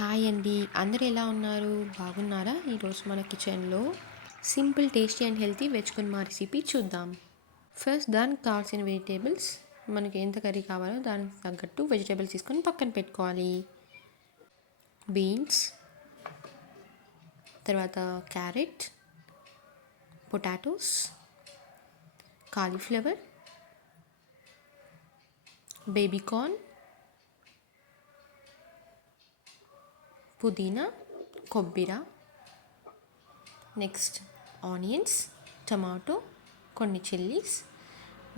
Hi అండి, అందరూ ఎలా ఉన్నారు? బాగున్నారా? ఈరోజు మన కిచెన్లో simple, tasty and healthy veg kurma recipe చూద్దాం. ఫస్ట్ దానికి కావాల్సిన వెజిటేబుల్స్, మనకి ఎంత కర్రీ కావాలో దానికి తగ్గట్టు వెజిటేబుల్స్ తీసుకొని పక్కన పెట్టుకోవాలి. బీన్స్, తర్వాత carrot, potatoes, cauliflower, baby corn, పుదీనా, కొబ్బరి, నెక్స్ట్ ఆనియన్స్, టమాటో, కొన్ని చిల్లీస్,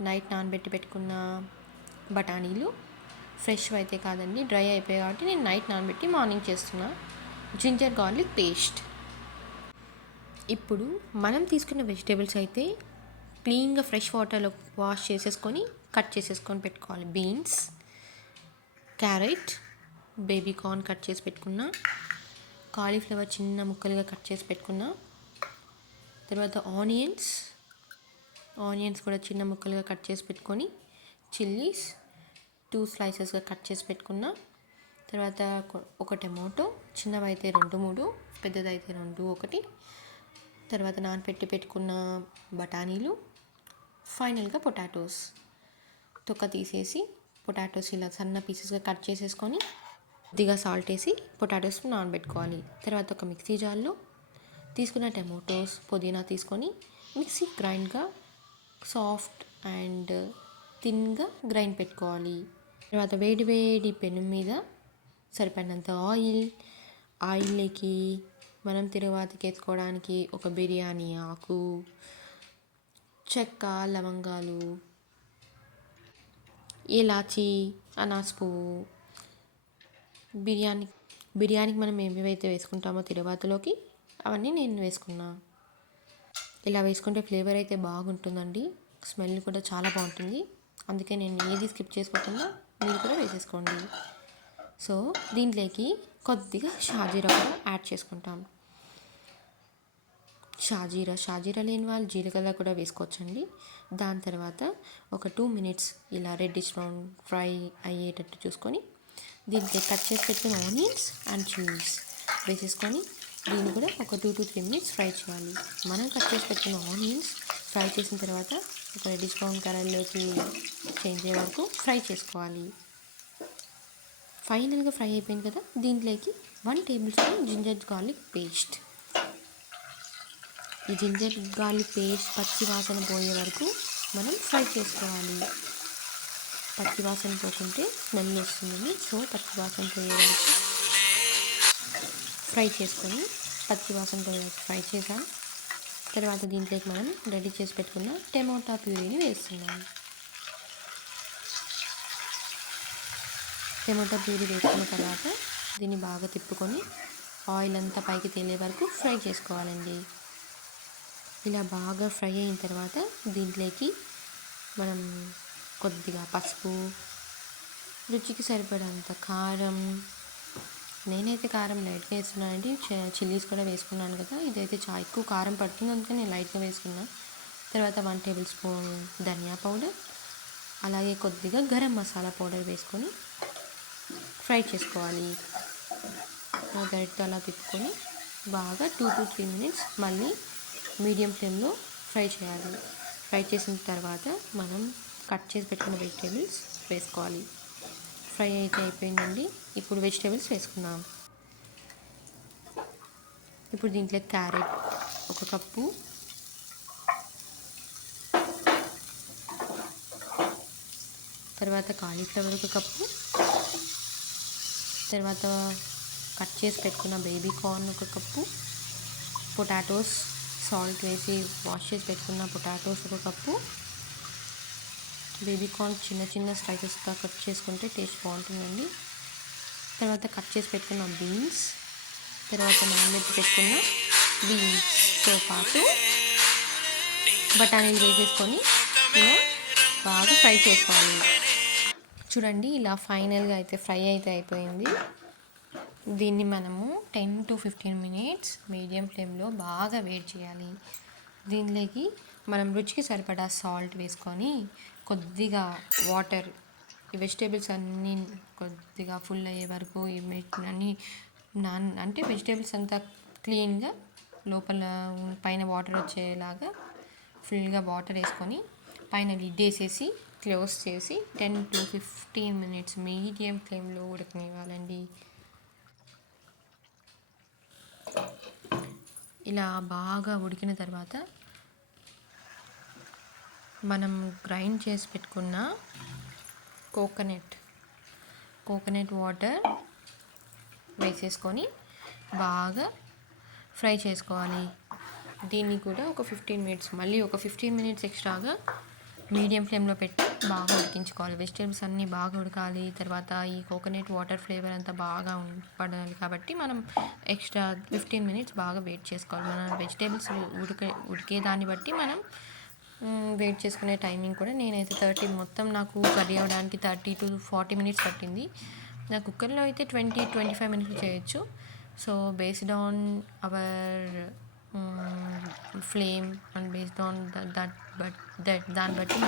నైట్ నానబెట్టి పెట్టుకున్న బఠానీలు, ఫ్రెష్ అయితే కాదండి, డ్రై అయిపోయాయి కాబట్టి నేను నైట్ నానబెట్టి మార్నింగ్ చేస్తున్నా. Ginger garlic paste. ఇప్పుడు మనం తీసుకున్న వెజిటేబుల్స్ అయితే క్లీన్గా ఫ్రెష్ వాటర్లో వాష్ చేసేసుకొని కట్ చేసేసుకొని పెట్టుకోవాలి. Beans, carrot, baby corn cut చేసి పెట్టుకున్నా, కాలీఫ్లవర్ చిన్న ముక్కలుగా కట్ చేసి పెట్టుకున్నా, తర్వాత ఆనియన్స్ కూడా చిన్న ముక్కలుగా కట్ చేసి పెట్టుకొని, చిల్లీస్ 2 స్లైసెస్గా కట్ చేసి పెట్టుకున్నా, తర్వాత ఒక టమాటో, చిన్నవైతే 2-3, పెద్దదైతే 2-1, తర్వాత నానబెట్టి పెట్టుకున్న బఠానీలు, ఫైనల్గా పొటాటోస్. తొక్క తీసేసి పొటాటోస్ ఇలా సన్న పీసెస్గా కట్ చేసేసుకొని కొద్దిగా సాల్ట్ వేసి పొటాటోస్ నానబెట్టుకోవాలి. తర్వాత ఒక మిక్సీ జార్లో తీసుకున్న టమాటోస్, పుదీనా తీసుకొని మిక్సీ గ్రైండ్గా సాఫ్ట్ అండ్ థిన్గా గ్రైండ్ పెట్టుకోవాలి. తర్వాత వేడి వేడి పెనం మీద సరిపడినంత ఆయిల్లోకి మనం తిరువాతికి వేసుకోవడానికి ఒక బిర్యానీ ఆకు, చెక్క, లవంగాలు, ఇలాచి, అనాస్ పువ్వు, బిర్యానీకి మనం ఏమేమైతే వేసుకుంటామో తిరువాతిలోకి అవన్నీ నేను వేసుకున్నా. ఇలా వేసుకుంటే ఫ్లేవర్ అయితే బాగుంటుందండి, స్మెల్ కూడా చాలా బాగుంటుంది. అందుకే నేను ఏది స్కిప్ చేసుకోకుండా మీరు కూడా వేసేసుకోండి. సో దీంట్లోకి కొద్దిగా షాజీరా కూడా యాడ్ చేసుకుంటాం. షాజీరా లేని వాళ్ళు జీలకర్ర కూడా వేసుకోవచ్చండి. దాని తర్వాత ఒక 2 మినిట్స్ ఇలా రెడ్డిష్ బ్రౌన్ ఫ్రై అయ్యేటట్టు చూసుకొని దీనికి కట్ చేసి పెట్టుకున్న ఆనియన్స్ అండ్ చిల్లీస్ వేసేసుకొని దీన్ని కూడా ఒక 2-3 మినిట్స్ ఫ్రై చేయాలి. మనం కట్ చేసి పెట్టుకున్న ఆనియన్స్ ఫ్రై చేసిన తర్వాత ఒక రెడ్డిష్ బ్రౌన్ కలర్లోకి చేంజ్ అయ్యే వరకు ఫ్రై చేసుకోవాలి. ఫైనల్గా ఫ్రై అయిపోయింది కదా, దీంట్లోకి 1 tablespoon ginger garlic paste. ఈ జింజర్ గార్లిక్ పేస్ట్ పచ్చి వాసన పోయే వరకు మనం ఫ్రై చేసుకోవాలి. పచ్చి వాసన పోకుంటే స్మెల్ వస్తుంది. సో పచ్చి వాసన పోయే వరకు ఫ్రై చేసుకొని ఫ్రై చేసాం. తర్వాత దీంట్లోకి మనం రెడీ చేసి పెట్టుకున్న టమాటా ప్యూరీని వేస్తున్నాం. టమాటా ప్యూరీ వేసుకున్న తర్వాత దీన్ని బాగా తిప్పుకొని ఆయిల్ అంతా పైకి తేలే వరకు ఫ్రై చేసుకోవాలండి. ఇలా బాగా ఫ్రై అయిన తర్వాత దీంట్లోకి మనం కొద్దిగా పసుపు, రుచికి సరిపడంత కారం, నేనైతే కారం లైట్గా వేస్తున్నానండి, చిల్లీస్ కూడా వేసుకున్నాను కదా, ఇదైతే చాలా ఎక్కువ కారం పడుతుంది అందుకని నేను లైట్గా వేసుకున్నాను. తర్వాత 1 టేబుల్ స్పూన్ ధనియా పౌడర్, అలాగే కొద్దిగా గరం మసాలా పౌడర్ వేసుకొని ఫ్రై చేసుకోవాలి. గరిటతో అలా తిప్పుకొని బాగా 2-3 మినిట్స్ మళ్ళీ మీడియం ఫ్లేమ్లో ఫ్రై చేయాలి. ఫ్రై చేసిన తర్వాత మనం కట్ చేసి పెట్టుకున్న వెజిటేబుల్స్ వేసుకోవాలి. ఫ్రై అయితే అయిపోయిందండి. ఇప్పుడు వెజిటేబుల్స్ వేసుకుందాం. ఇప్పుడు దీంట్లో క్యారెట్ 1 కప్పు, తర్వాత కాలీఫ్లవర్ 1 కప్పు, తర్వాత కట్ చేసి పెట్టుకున్న baby corn 1 cup, potatoes salt వేసి వాష్ చేసి పెట్టుకున్న పొటాటోస్ 1 కప్పు, బేబీ కార్న్ చిన్న స్లైసెస్గా కట్ చేసుకుంటే టేస్ట్ బాగుంటుందండి. తర్వాత కట్ చేసి పెట్టుకున్న బీన్స్, తర్వాత నానబెట్టి పెట్టుకున్న బీన్స్తో పాటు బఠానీలు వేసేసుకొని ఇలా బాగా ఫ్రై చేసుకోవాలి. చూడండి, ఇలా ఫైనల్గా అయితే ఫ్రై అయితే అయిపోయింది. దీన్ని మనము 10-15 మినిట్స్ మీడియం ఫ్లేమ్లో బాగా వేడి చేయాలి. దీనిలోకి మనం రుచికి సరిపడా సాల్ట్ వేసుకొని కొద్దిగా వాటర్, ఈ వెజిటేబుల్స్ అన్నీ కొద్దిగా ఫుల్ అయ్యే వరకు అన్నీ అంటే వెజిటేబుల్స్ అంతా క్లీన్గా లోపల పైన వాటర్ వచ్చేలాగా ఫుల్గా వాటర్ వేసుకొని పైన లిడ్ వేసేసి క్లోజ్ చేసి 10 to 15 minutes మీడియం ఫ్లేమ్లో ఉడకనివ్వాలండి. ఇలా బాగా ఉడికిన తర్వాత మనం గ్రైండ్ చేసి పెట్టుకున్న కోకోనట్ వాటర్ వేసేసుకొని బాగా ఫ్రై చేసుకోవాలి. దీన్ని కూడా ఒక 15 minutes, మళ్ళీ ఒక 15 minutes ఎక్స్ట్రాగా మీడియం ఫ్లేమ్లో పెట్టి బాగా ఉడికించుకోవాలి. వెజిటేబుల్స్ అన్నీ బాగా ఉడకాలి. తర్వాత ఈ కోకోనట్ వాటర్ ఫ్లేవర్ అంతా బాగా పడాలి కాబట్టి మనం ఎక్స్ట్రా 15 minutes బాగా వెయిట్ చేసుకోవాలి. మన వెజిటేబుల్స్ ఉడికే దాన్ని బట్టి మనం వెయిట్ చేసుకునే టైమింగ్ కూడా నేనైతే మొత్తం నాకు కర్రీ అవ్వడానికి 30 to 40 minutes పట్టింది. నా కుక్కర్లో అయితే 20-25 minutes చేయొచ్చు. So based on hour flame and based on దాన్ని బట్టి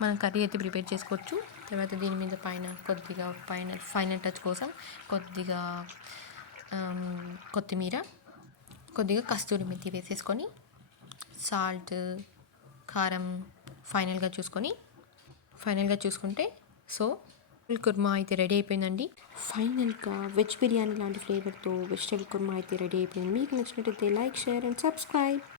మనం కర్రీ అయితే ప్రిపేర్ చేసుకోవచ్చు. తర్వాత దీని మీద కొద్దిగా ఫైనల్ టచ్ కోసం కొద్దిగా కొత్తిమీర, కొద్దిగా కస్తూరి మెథి వేసేసుకొని సాల్ట్, కారం ఫైనల్గా చూసుకుంటే సో కుర్మా అయితే రెడీ అయిపోయిందండి. ఫైనల్గా వెజ్ బిర్యానీ లాంటి ఫ్లేవర్తో వెజిటేబుల్ కుర్మా అయితే రెడీ అయిపోయింది. మీకు నచ్చినట్టయితే లైక్, షేర్ అండ్ సబ్స్క్రైబ్.